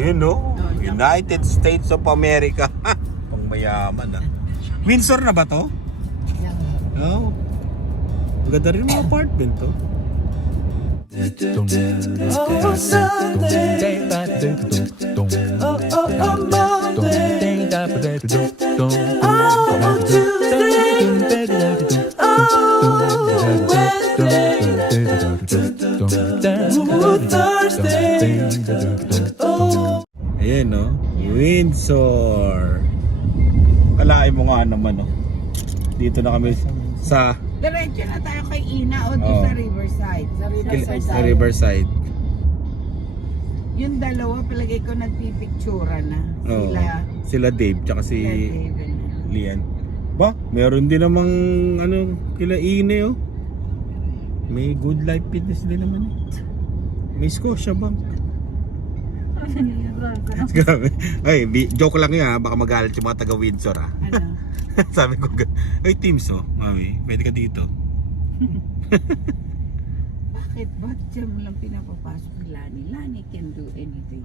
Yun, no? United States of America. Pang mayaman, ah. Windsor na ba to? Oo. Maganda rin mga apartment to. Oh, Sunday. Oh, Monday. Oh, Tuesday. Oh, Wednesday. Oh, Thursday. Oh. Ayan, no? Windsor. Kalain mo nga naman, no? Dito na kami sa Diretso na tayo kay Ina o doon sa Riverside. sa Riverside. Yung dalawa, palagay ko nagpipictura na. Oo. Sila Dave, tsaka si Sila David. Lian. Ba, meron din namang ano, kila Ine, oh. May Good Life Fitness din naman, eh. May Scotia Bank. Grabe. Ay, joke lang yun, ha. Baka magalit yung mga taga Windsor, ha. Ano? Sabi ko, ay Teams, oh, mami, pwede ka dito. Bakit? Ba't dyan mo lang pinapapasok ni Lani? Lani can do anything.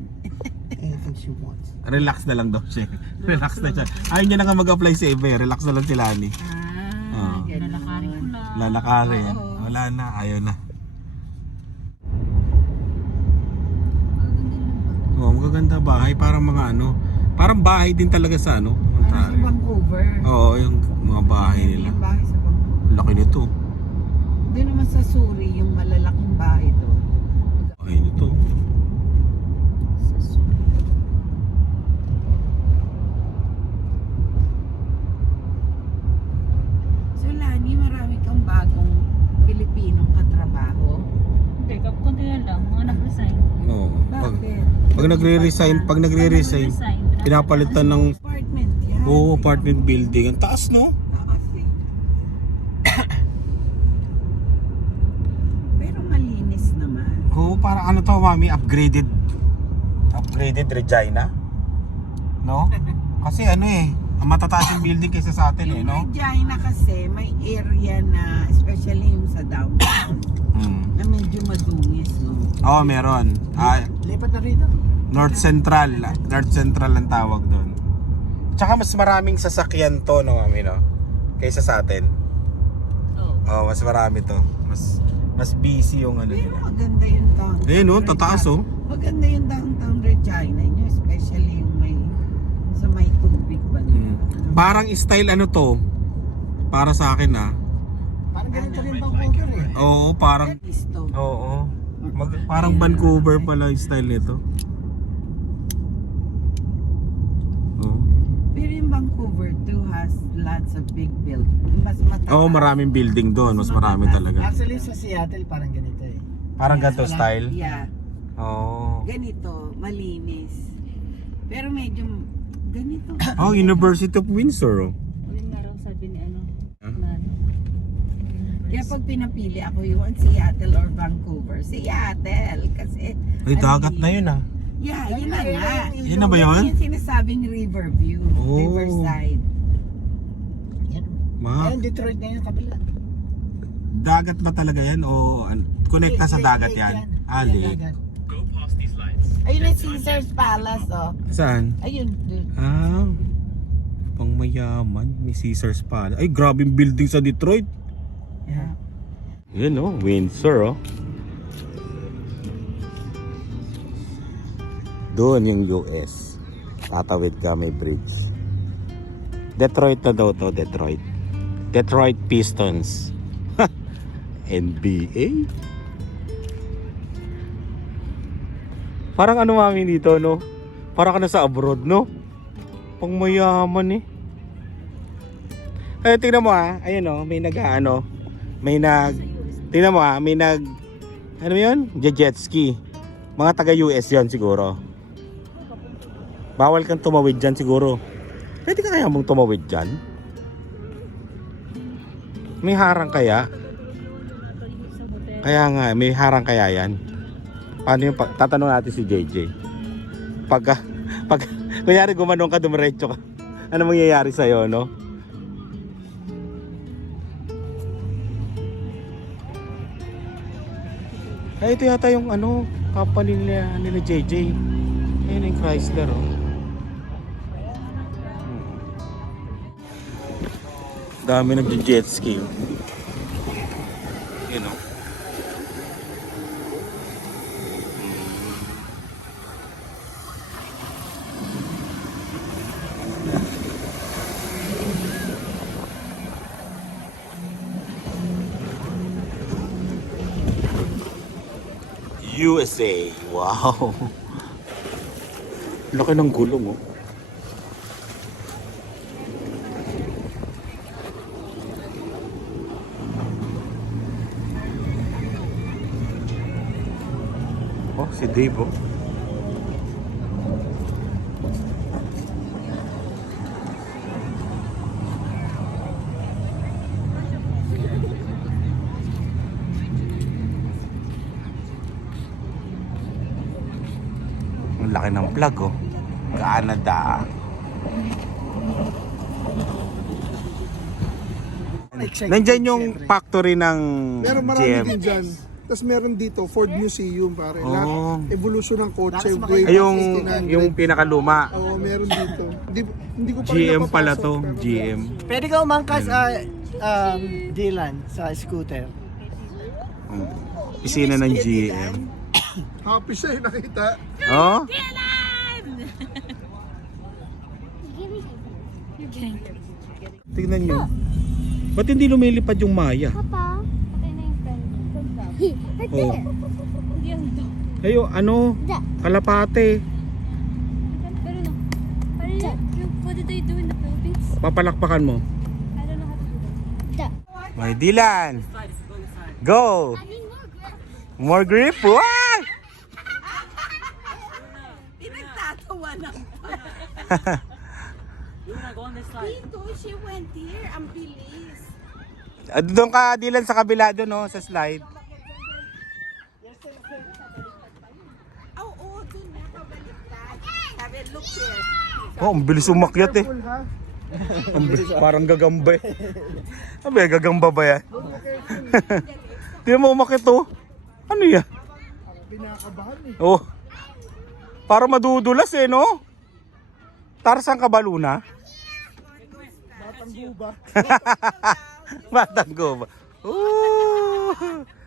Anything she wants. Relax na lang daw siya. Relax na siya. Ayaw niya na nga mag-apply sa iba, eh. Relax na lang sila ni. Ganun. Lalakarin ko na. Lalakarin. Oo. Wala na, ayaw na. Oh, magaganda bahay, parang mga ano, parang bahay din talaga sa ano, Sa Ontario. Vancouver. Oo, yung mga bahay nila. Yung bahay sa Vancouver. Laki nito. Doon naman sa Surrey, yung malalaking bahay doon. Bahay nito. Sa Surrey. So Lani, marami kang bagong Pilipinong katrabaho. Hindi, kunti na lang. Mga nag-resign. Oo. Bakit? Pag nagre-resign, pinapalitan ng Apartment yan. apartment building. Ang taas, no? Kasi. Pero malinis naman. Oo, parang ano to, mami, upgraded Regina. No? Kasi ano eh, ang matataas yung building kaysa sa atin, eh, Yung no? Regina kasi may area na, especially yung sa downtown, na medyo madungis, no? Oo, meron. Lipat na rito. North Central ang tawag doon. Tsaka mas maraming sasakyan to, no, mami, no? Kaysa sa atin. Oo. Mas marami to. Mas busy yung ano Pero nila. maganda yung downtown. Eh, no, tataas, oh. Maganda yung downtown Regina nyo, especially yung sa may tubig ba? Parang style ano to? Para sa akin, ah. Parang ganito rin Vancouver eh. Oo, parang Listo. oo. Parang Vancouver pala yung style nito. Oo. Pero yung Vancouver too has lots of big buildings. Mas mataas. Oo, maraming building doon, mas marami talaga. Actually sa Seattle parang ganito eh. Parang ganito style. Yeah. Oo. Ganito, malinis. Pero medyo ganito. Oh, University of Windsor, oh. Yun nga raw sabi ni ano. Huh? Na, Kaya pag pinapili ako yung Seattle or Vancouver, Seattle kasi Ay, dagat na yun, ah. Yeah, yun na nga. Yun na ba yun? Yung sinasabing Riverview, Oh. Riverside. Yan. Ma, Ayun, Detroit na yung kabila. dagat ba talaga yan o connecta sa Lake, dagat lake yan? yan. Ah, Yan, lake. dagat. Ayun yung Caesar's Palace, oh. Saan? Ayun, dude. Ah, pang mayaman, may Caesar's Palace. Ay, grabing building sa Detroit. Yeah. Yun, oh, Windsor, oh. Doon yung US. Tatawid ka, may bridge. Detroit na daw to, Detroit. Detroit Pistons. NBA? Parang ano mami dito, no? Parang ka na sa abroad, no? Pang mayaman, eh. Ay, tingnan mo, ah. Ayun, oh, may nag-ano. Tingnan mo, ah. May ano yun? Jet ski. Mga taga-US yan siguro. Bawal kang tumawid dyan siguro. Pwede ka kaya mong tumawid dyan? May harang kaya? Kaya nga, may harang kaya yan? Paano yung tatanong natin si JJ? Pag kunyari gumanong ka, dumiretso ka, ano mangyayari sa'yo, no? Ay, ito yata yung ano, company nila JJ. Ayun yung Chrysler, oh. Dami nag-jet ski, oh. Yun, oh. USA. Wow. Laki ng gulong, oh. Oh, si Dave, oh. Ang laki ng plug, oh. Canada. Nandyan yung factory ng Meron marami GM. din dyan. Tapos meron dito, Ford Museum pare. Lahat, Oh. evolution ng kotse. Tapos Way Ay, back yung 1600. pinakaluma. Oo, meron dito. Hindi ko pa rin GM pala napapasok, to, pero- GM. Pwede ka umangkas, Dylan, sa scooter. Pisina ng GM. Happy siya yung nakita. Oh? Tingnan nyo. Ba't hindi lumilipad yung Maya? Papa, patay na yung friend. Oh. Hindi ang dog. Ayo, ano? Da. Kalapate. Pero no. What did they do in the Philippines? Papalakpakan mo. I don't know how to do that. May Dylan. Go. More grip. Wow! Pinagtatawa na. Dito, she went here. Ang bilis. Doon ka, Dylan, sa kabila doon, no, sa slide. Oo, dun na. Kabaliktad. Sabi, look here. Oh, ang bilis umakyat eh. Full ha? Ang bilis, parang gagamba eh. Sabi, gagamba ba yan? Di mo umakyat oh. Ano yan? Pinakabahan eh. Oh. Para madudulas eh, no? Tarzan ka ba, Luna? Batang guba. Batang goba. Oh.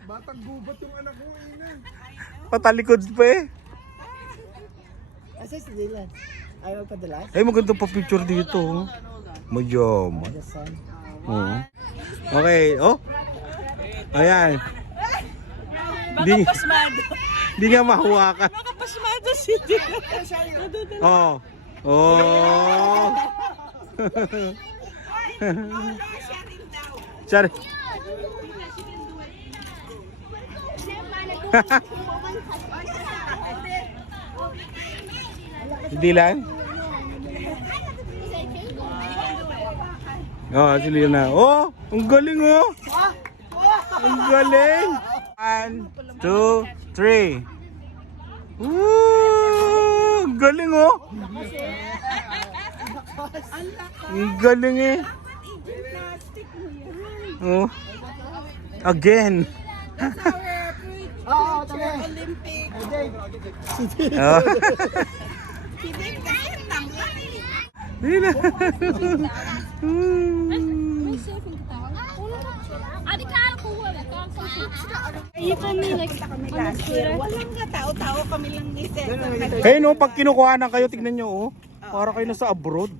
Batang gubat yung anak ko, ina. Patalikod pa eh. Asa si Dylan? Ayaw pa dala? Ay, maganda pa picture dito. Oh. Mayaman. The sun. Oo. Okay, oh. Ayan. Hindi nga mahawakan. Nakapasmado si Dylan. Oh. Oh. Sorry. Hindi lang. Oh, si Lina. Oh, ang galing oh. Ang galing. 1, 2, 3. Woo! Ang galing oh. Ang galing eh. Oh. Again. Oo, tabi. Olympic. Oh. Hindi kasi tangkay. Lina. Walang katao-tao kami lang ni Cesar. Eh no, pag kinukuhanan kayo, tignan nyo oh. Para kayo nasa abroad.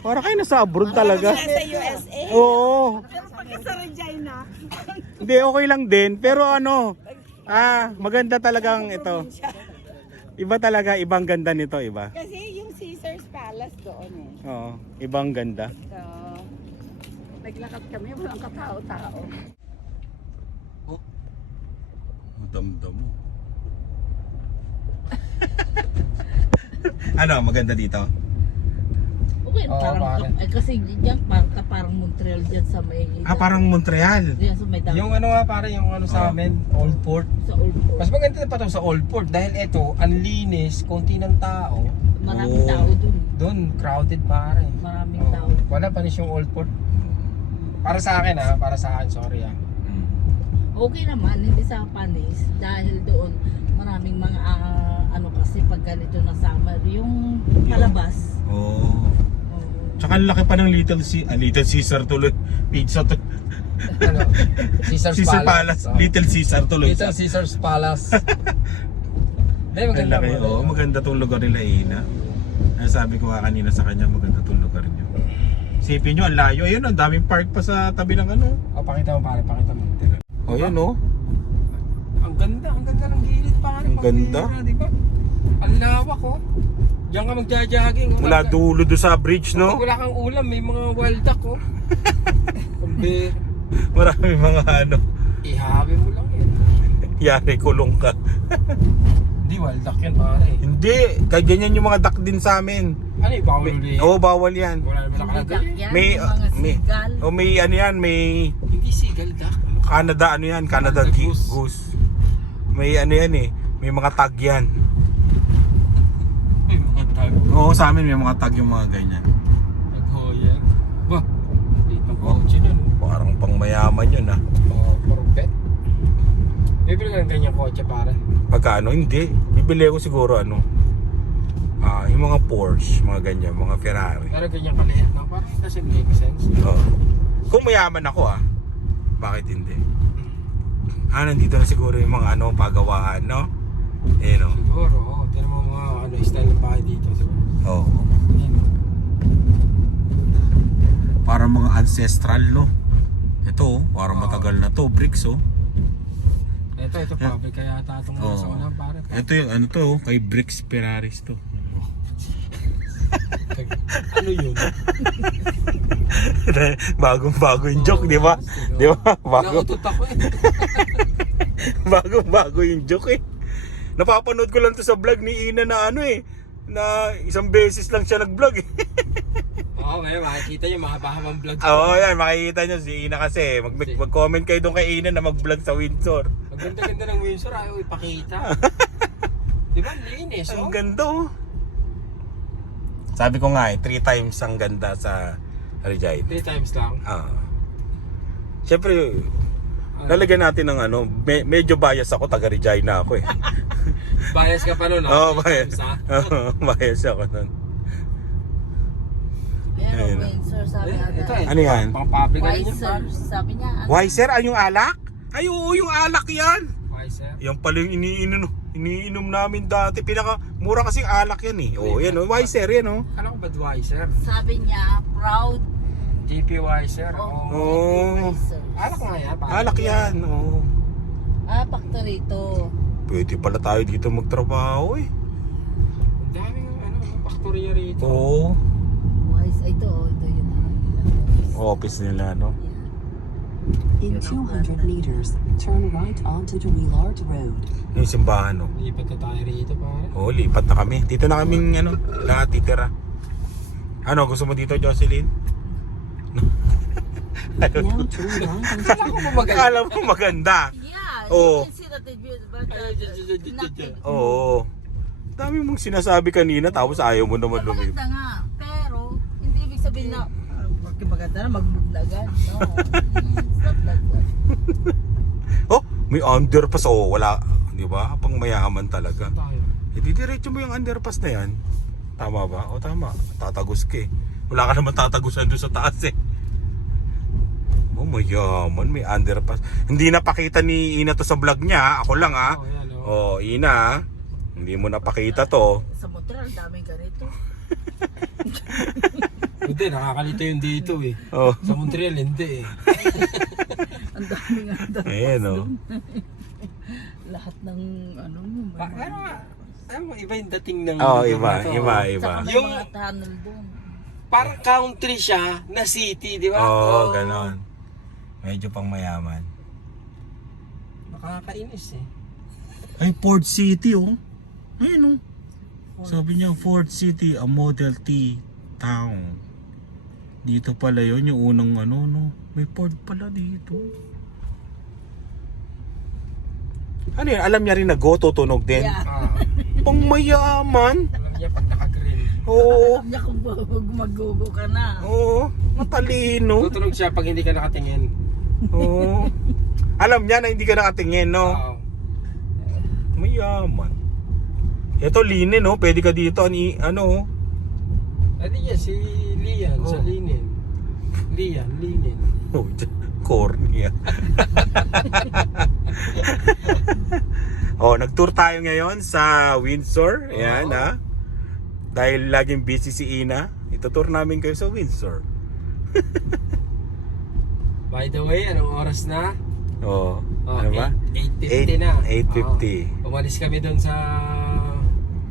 Para kayo nasa abroad talaga. Sa USA. Oo. Pag sa Regina. Hindi, okay lang din. Pero ano, maganda talagang ito. Iba talaga, ibang ganda nito, iba. Kasi yung Caesar's Palace doon eh. Oo, ibang ganda. So, naglakad kami, walang katao-tao. Oh, damdam mo. Ano, maganda dito? Okay, parang kasi diyan parang Montreal diyan sa may Parang Montreal. diyan sa may dam, Yung ano nga pare, yung ano sa amin, Old Port. sa Old Port. Mas maganda pa to sa Old Port dahil ito, ang linis, konti ng tao. Maraming Oh. tao dun. Doon, crowded pare. Maraming Oh, tao. wala panis yung Old Port. Para sa akin para sa akin, sorry Okay naman, hindi sa panis dahil doon maraming mga ano kasi pag ganito na summer, yung palabas. Oo. Tsaka ang laki pa ng Little Caesar tuloy. Pizza to. Ano? Caesar's Caesar Palace. Palace. Little Caesar tuloy. Little Caesar's Palace. Hindi, Ang maganda laki. mo. Oo, maganda tong lugar nila, Ina. Sabi ko nga kanina sa kanya, maganda tong lugar nyo. Isipin nyo, ang layo. Ayun, ang daming park pa sa tabi ng ano. Pakita mo pare, pakita mo. O yan, oh. Ang ganda ng gilid pare. Ang ganda. Di ba? Ang lawak oh. Diyan ka magja-jogging. Mula dulo do sa bridge, no? Pag wala kang ulam, may mga wild duck oh. Kumbe, Maraming mga ano. ihabi mo lang yan. Yari, kulong ka. Hindi, wild duck yan pare. Hindi, kaya ganyan yung mga duck din sa amin. Ano yung bawal ulit? Oo, bawal yan. Wala naman Hindi nakalagay. yan, May, yung mga may, sigal. may ano yan, may Hindi seagull duck. Canada, ano yan, Canada Canada goose. goose. May ano yan eh, may mga tag yan. May mga tag. Oo, sa amin may mga tag yung mga ganyan. Naghoyan. Ba? Dito ng kotse nun. Parang pang mayaman yun ah. Oh, porpet. Bibili ka ng ganyang kotse pare. Pagka ano, hindi. Bibili ko siguro ano. Yung mga Porsche, mga ganyan, mga Ferrari. Pero ganyan kaliit no? Parang doesn't make sense. Oo. Kung mayaman ako bakit hindi? Nandito na siguro yung mga ano, pagawaan, no? No? Siguro, oo. Tiyan mo mga ano, style ng bahay dito. Oo. Parang mga ancestral, no? Ito, parang matagal na to, bricks, oh. Ito public kaya tatong Oo. sa unang pare. Ito yung ano to, kay Bricks Ferraris to. Ano yun? Bagong-bago yung joke, di ba? Di ba? Nautot ako eh. Bagong-bago yung joke eh. Napapanood ko lang to sa vlog ni Ina na ano eh. Na isang beses lang siya nag-vlog eh. Oo, ngayon makikita nyo mahaba-habang vlog. Oo, yan. Makikita nyo si Ina kasi. Mag-comment kayo doon kay Ina na mag-vlog sa Windsor. Ang ganda-ganda ng Windsor, ayaw ipakita. Di ba? Linis, oh. Ang ganda oh. Sabi ko nga 3 times ang ganda sa Regina. 3 times lang. Siyempre, lalagyan natin ng ano, medyo bias ako, taga Regina ako eh. Bias ka pa nun, Oo, Bias, bias. ha? Bias ako nun. Pero Ayun. Windsor sabi Ito ata. eh. Ano yan? Pang public ano yan, Wiser, pare? sabi niya. Ano? Wiser, yung alak? Ay, oo, yung alak yan. Wiser. Yan pala yung iniinom namin dati. Mura kasing alak yan eh. Oo, yan oh, Wiser yan oh. Alam ko Budweiser. Sabi niya, proud. JP Weiser. Oh. Oo. Wiser. Alak nga yan, pare. Alak yan, oo. Factory to. Pwede pala tayo dito magtrabaho eh. Ang daming ano, factory rito. Oo. Ito yun. Office nila, no? In 200 meters, turn right onto the Willard Road. Yung simbahan, no? Lipat na tayo rito, pare. Oo, lipat na kami. Dito na kaming, ano, lahat titira. Ano, gusto mo dito, Jocelyn? Now turn right onto Alam mo maganda. Yeah, Oo. you can see that the view, but nothing. Oo. Dami mong sinasabi kanina, tapos ayaw mo naman lumip. Maganda nga, pero hindi ibig sabihin na bakit maganda na magbublagan. No. It's not like that. Oh, may underpass. Oh, wala. Di ba? Pang mayaman talaga. Tayo. Eh, didiretso mo yung underpass na yan. Tama ba? O tama. Tatagos ka eh. Wala ka naman tatagusan doon sa taas eh. Oh, mayaman. May underpass. Hindi napakita ni Ina to sa vlog niya. Ako lang ah. Oh, yan, oh. Oh, Ina. Hindi mo napakita to. Sa Montreal, daming ganito. Hindi, nakakalito yung dito eh. Oh. Sa Montreal, hindi eh. Ang daming Ayan oh. lahat ng ano mo. Pero alam mo, iba yung dating ng Oh, lugar iba, na to. iba. Saka may Yung- mga tunnel doon. Parang country siya na city, di ba? Oo, ganon. Medyo pang mayaman. Nakakainis eh. Ay, Ford City oh. Ayun oh. Sabi niya, Ford City, a Model T town. Dito pala yun, yung unang ano, no. May Ford pala dito. Ano yun? Alam niya rin na go, tutunog din. Yeah. Pang mayaman. Alam niya pag naka-grill. Oo. Alam niya kung mag-go ka na. Oo. Matalino. Tutunog siya pag hindi ka nakatingin. Oo. Alam niya na hindi ka nakatingin, no. Oo. Mayaman. Ito, linen, no? Pwede ka dito, ano? Pwede yan, si Lian, sa Oh. linen. Linen. Oh, corny. Oh, nag-tour tayo ngayon sa Windsor. Ayan, Oo. ha? Dahil laging busy si Ina, itutour namin kayo sa Windsor. By the way, anong oras na? Oh, Oh, ano ba? 8:50 na. 8:50. Oh, umalis kami doon sa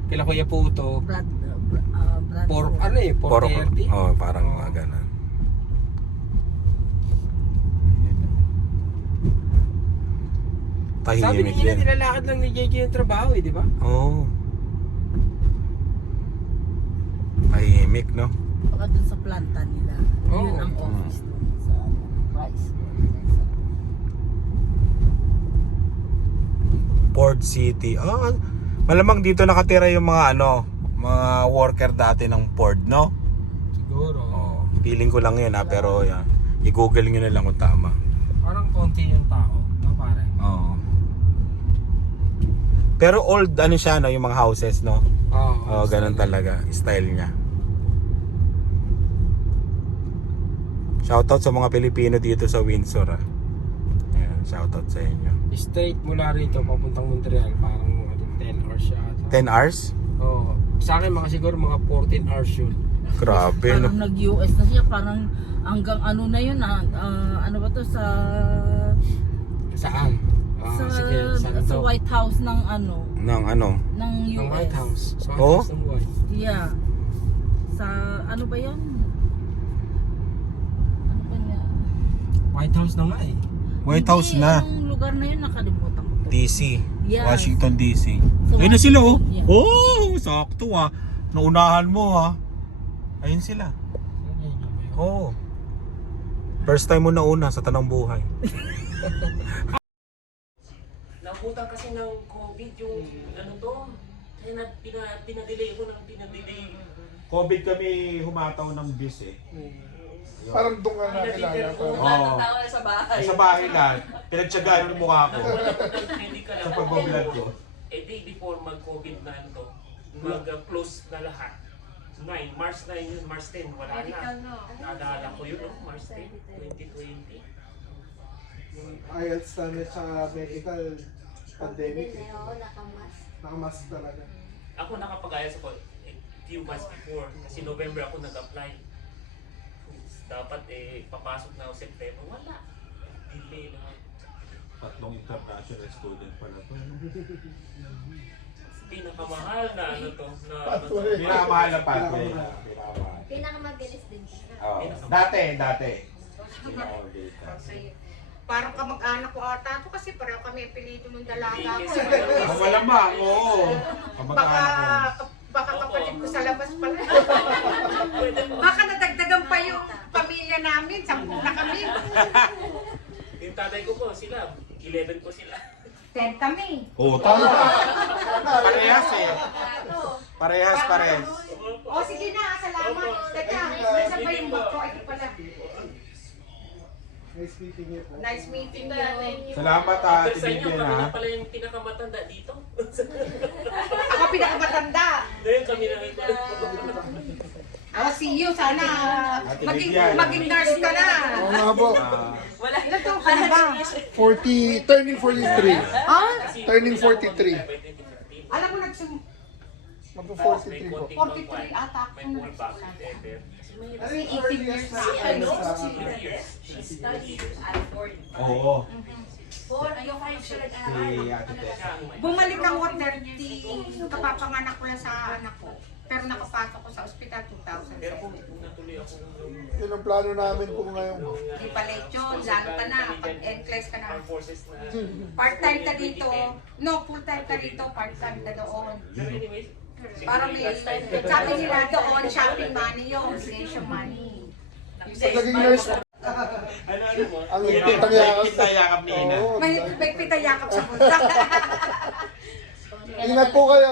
kila Kuya Puto. Brad, 4:30? Oh, parang mga ganun. Sabi Tahimik ni Ina, din. nilalakad lang ni JJ yung trabaho di ba? Oh. Tahimik, no? Baka dun sa planta nila. Oo. Yun ang office dun sa Rice. Port City. Oh, malamang dito nakatira yung mga mga worker dati ng Ford, no? Siguro. Oh, feeling ko lang yun pero yan. I-google nyo na lang kung tama. Parang konti yung tao, no pare? Oo. Pero old siya, no, yung mga houses, no? Oo. Oh, ganun talaga style niya. Shoutout sa mga Pilipino dito sa Windsor, ah. Ayan, shoutout sa inyo. Straight mula rito papuntang Montreal, parang 10 hours siya. 10 hours? Oo. Sa akin siguro mga 14 hours yun. Grabe, no? Parang nag-US na siya, parang hanggang ano na yun, ano ba to sa Saan? Sige, saan sa to? White House ng Ng ng US. Ng White House. Sa White Oh? House ng White. Yeah. Sa ano ba 'yan? Ano ba niya? White House na nga eh. White House Hindi, na. anong lugar na 'yun, nakalimutan ko. DC. Yes. Washington DC. So, Ayun na sila, oh. yeah. Oh, sakto, ah. Naunahan mo, ha. Ayun sila. Oh. First time mo nauna sa tanang buhay. Nabutan kasi ng COVID yung kaya pinadelay ko ng pinadelay. COVID kami humataw ng bis, eh. Parang doon ka nakilala. Oo. sa bahay. Sa bahay lang. Pinagtsagaan yung mukha ko. Hindi ka Sa lang. pag-vlog ko. Day before mag-COVID na mag-close na lahat. March 9 yun, March 10, wala na. Nadala ko yun, March 10, 2020. IELTS na sa medical pandemic. Nakamask talaga. Ako nakapag-ayos ako few months before, kasi November ako nag-apply. Dapat papasok na ako September, wala. Delay lahat. Tatlong international student pala to. Pinakamahal na to. Pinakamahal na pathway. Pinakamabilis din. Dati. Parang kamag-anak ko ata to kasi pareho kami apelido ng dalaga ko. Malamang, oo. Baka kapatid ko sa labas pala. Baka nadagdagan pa yung pamilya namin, 10 na kami. Yung tatay ko po, sila, 11 po sila. 10 kami. Oo, tama. Parehas, eh. Parehas. O sige na, salamat. Teka, isa pa yung bag ko. Ito pala. Nice meeting you po. Nice meeting you. Salamat, Pero Ate sa inyo, Vivian, kami ha. na pala yung pinakamatanda dito. Ako pinakamatanda. Ngayon kami na See you. Sana Ate maging Vivian. nurse ka na. Oo nga po. Ilan taon ka na ba? 40, turning 43. Ha? Turning 43. Alam mo, Magpo-43 po. 43 ata ako. may full back ever. Kasi 18 years na. Oo. Si Si Ate Tessa. Bumalik ako 30, kapapanganak ko lang sa anak ko. Pero nakapasok ko sa ospital 2007. Natuloy ako. Yun ang plano namin po ngayon. Di pa lechon, lalo ka na, pag NCLEX ka na. Armed Forces na. Part-time ka dito. No, full-time ka dito, part-time ka doon. Pero anyways, Para may, sabi nila doon, shopping money yun, station money. Pag naging nurse, ano mo? ang higpit ang yakap. Yakap ni Ina. Oo, May pitayakap sa bulsa. Ingat po kayo.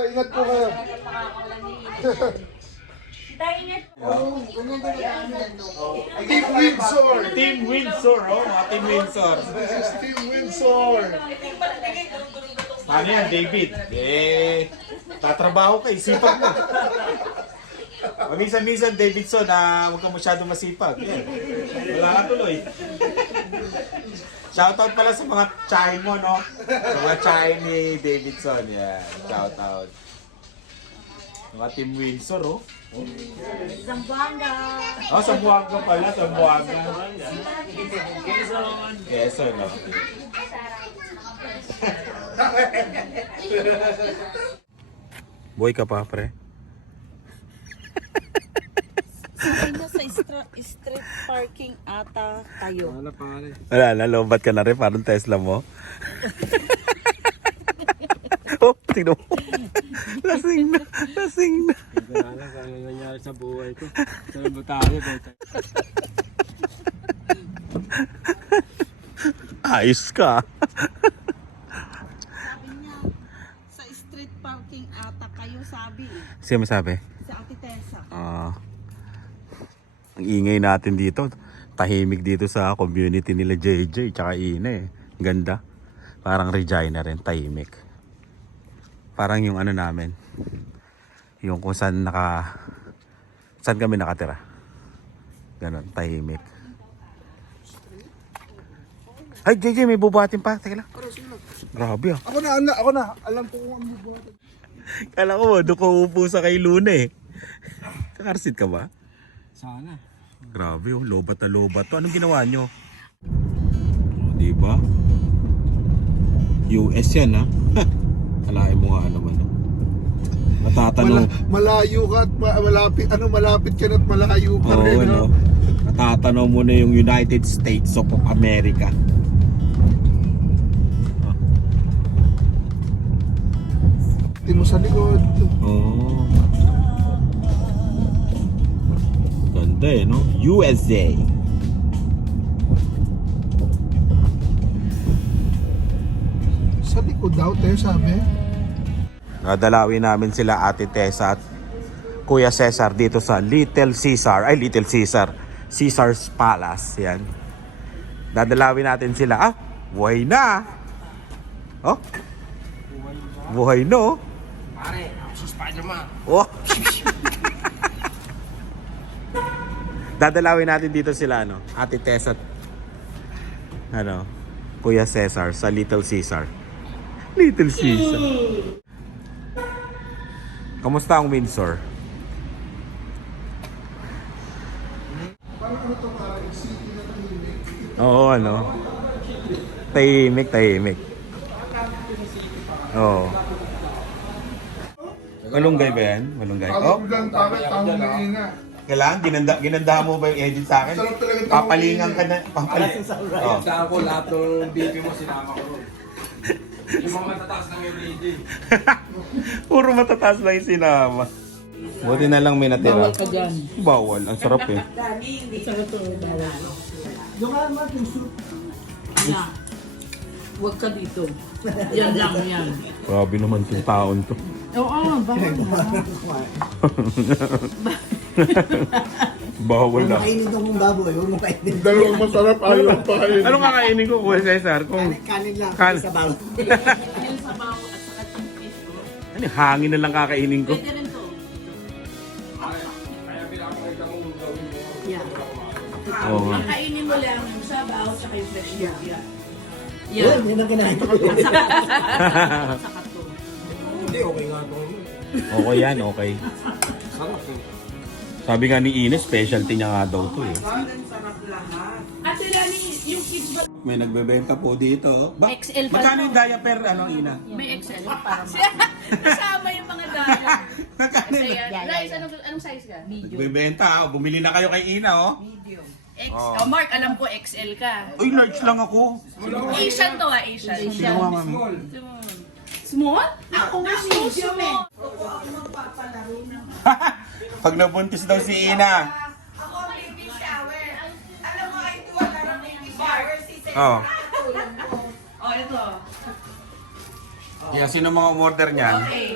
Team Windsor! Team Windsor, oh. Mga Team Windsor. This is Team Windsor! Paano yan, David? Tatrabaho ka, isipag mo. Minsan-minsan, Davidson, huwag ka masyadong masipag. Yan. Wala ka tuloy. Shoutout pala sa mga tsahin mo, no? Sa mga tsahin ni Davidson. Yan, shoutout. Mga Team Windsor, oh. Zamboanga. Oh, Zamboanga pala, Zamboanga. Quezon. Quezon, no? Boy ka pa, pre? Sa street parking ata tayo. Wala pare. Wala na, lobat ka na rin, parang Tesla mo. Oh, tignan mo. Lasing na, lasing na. Hindi na alam kung ano nangyari sa buhay ko. Saan ba tayo? Ayos ka. Sabi niya, sa street parking ata kayo sabi. Sino masabi? Sa Ate Tessa. Ang ingay natin dito. Tahimik dito sa community nila JJ tsaka Ina eh. Ganda. Parang Regina rin, tahimik. Parang yung ano namin. Yung kung saan kami nakatira. Ganon, tahimik. Ay, JJ, may bubuhatin pa. Teka lang. Grabe ah. Ako na. Alam ko kung ano bubuhatin. Kala ko mo, doon ko upo sa kay Luna eh. Kakarsit ka ba? Sana. Grabe oh, lobat na lobat to. Anong ginawa nyo? Oh, diba? US yan ha? Alain mo nga naman. Natatanong. Malayo ka at malapit ka na at malayo pa Oo, rin. no? Natatanong mo na yung United States of America. Tino sa likod. Oh. Ganda eh, no? USA. Sa likod daw, tayo sabi. Nadalawin namin sila Ate Tessa at Kuya Cesar dito sa Little Caesar. Ay, Little Caesar. Caesar's Palace. Yan. Dadalawin natin sila. Ah, buhay na. Oh. Buhay no. Pare, ako si Spider-Man. Oh. Dadalawin natin dito sila, no? Ate Tessa at Kuya Cesar sa Little Caesar. Little Caesar. Kamusta ang Windsor? Oo, ano? Tahimik, tahimik. Oo. Malunggay ba yan? Malunggay? Oh, Ako lang takot ang hina. kailangan ginandahan mo ba yung edit sa akin? Sarap talaga tawag Papalingan ka na. Oh. Saan ko lahat ng BP mo sinama ko ron. Yung mga matataas ng LED. Puro matataas lang yung sinama. Buti na lang may natira. Bawal ka dyan. Bawal. Ang sarap eh. Sarap to, bawal. Yeah. Huwag ka dito. Yan lang yan. Grabe naman itong taon to. Oo, bawal na. Bawal lang. Kainin itong baboy, huwag mo kainin. Dalawang masarap, ayaw pa kainin. Ano kakainin ko, Kuya Cesar? Kung Kanin lang, Kanin. sa baboy. Yung sabaw at saka chicken ko. ano, hangin na lang kakainin ko. Pwede rin to. Kaya pinakalit ang gawin mo. Yeah. Oo nga. Ang kainin mo lang yung sabaw at saka yung fresh milk. Yeah. Yun, yun ang kinain ko. Saka to. Hindi, okay nga ito. Okay yan, okay. Sarap eh. Sabi nga ni Ines, specialty niya nga daw to eh. At sila ni, yung kids ba? May nagbebenta po dito. XL pa Magkano to. yung diaper, Ina? May XL para Kasama yung mga dala. Magkano yung Guys, anong size ka? nagbebenta? Bumili na kayo kay Ina, oh. Medium. Oh. Mark, alam ko XL ka. Uy, large lang ako. Asian to Asian. Sino nga, mami? Small? Ako nga medium eh. Pag nabuntis daw si Ina. Ako baby shower. Alam mo, ay tuwa na ng baby shower. Si Seth. Oh. Oh, ito. Yeah, sino mga umorder niyan? Okay.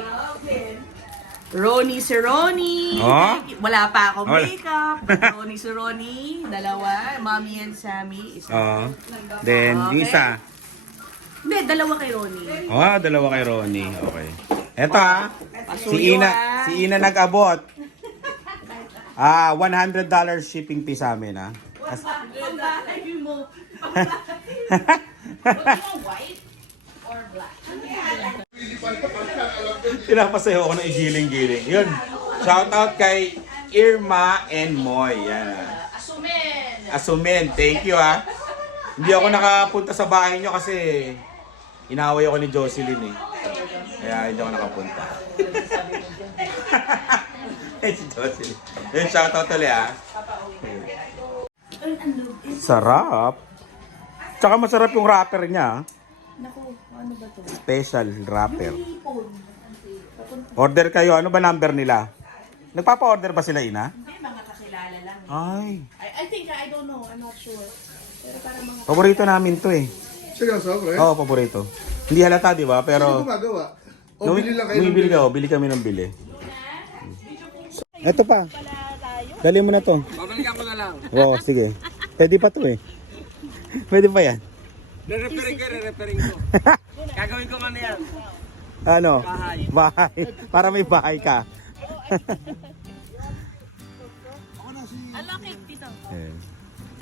Ronnie si Ronnie. Oh? Wala pa akong Wala. makeup. Ronnie si Ronnie. Dalawa. Mommy and Sammy. Isa. Oh. Then, yung Okay. isa. Hindi, dalawa kay Ronnie. Oh, dalawa kay Ronnie. Okay. Eto si Ina nag-abot. $100 shipping fee sa amin Pinapasayo ako ng igiling-giling. Yun. Shout out kay Irma and Moy. Yan. Asumen. Thank you Hindi ako nakapunta sa bahay nyo kasi inaway ako ni Jocelyn Kaya hindi ako nakapunta. Si Jocelyn. Yun, shout out ulit Sarap. Tsaka masarap yung wrapper niya. Naku, ano ba to? Special wrapper. Hipon. Order kayo. Ano ba number nila? Nagpapa-order ba sila, Ina? Hindi, mga kakilala lang. Ay. I think, I don't know, I'm not sure. Pero para mga... Paborito namin to Seryoso, pre? Oo, paborito. Hindi halata, di ba? Sino Pero... gumagawa? O bili lang kayo ng bumibili bili? ka, bili kami ng bili. Ito pa. Dali mo na to. Babalikan ko na lang. Oo, sige. Pwede pa to Pwede pa yan. Re-repairing ko. Gagawin ko man yan. Ano? Bahay. Bahay. Para may bahay ka. Ayan.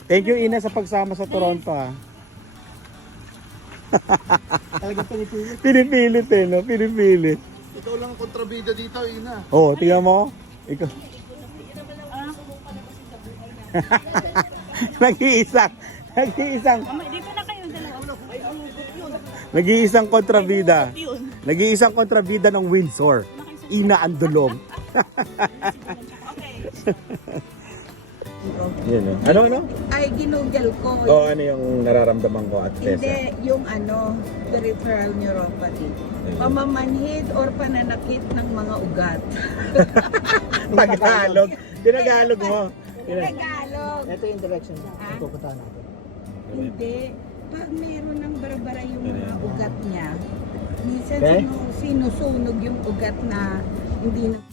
Thank you, Ina, sa pagsama sa Toronto, Talagang pinipilit. Pinipilit, no? Pinipilit. Ikaw lang ang kontrabida dito, Ina. Oo, tingnan mo. Ikaw. Nag-iisang Dito na kayo dalawa. nag-iisang kontrabida. Nag-iisang kontrabida ng Windsor. Ina Andulong. Yan, Ano? Ay, ginugel ko. Oo, ano yung nararamdaman ko at Tessa? Hindi, yung peripheral neuropathy. Pamamanhid or pananakit ng mga ugat. Tagalog. Tinagalog mo. Tagalog. Ito yung direction na pupuntahan natin. Hindi. Pag meron ng barbara yung mga ugat niya, minsan Okay. sinusunog yung ugat na hindi na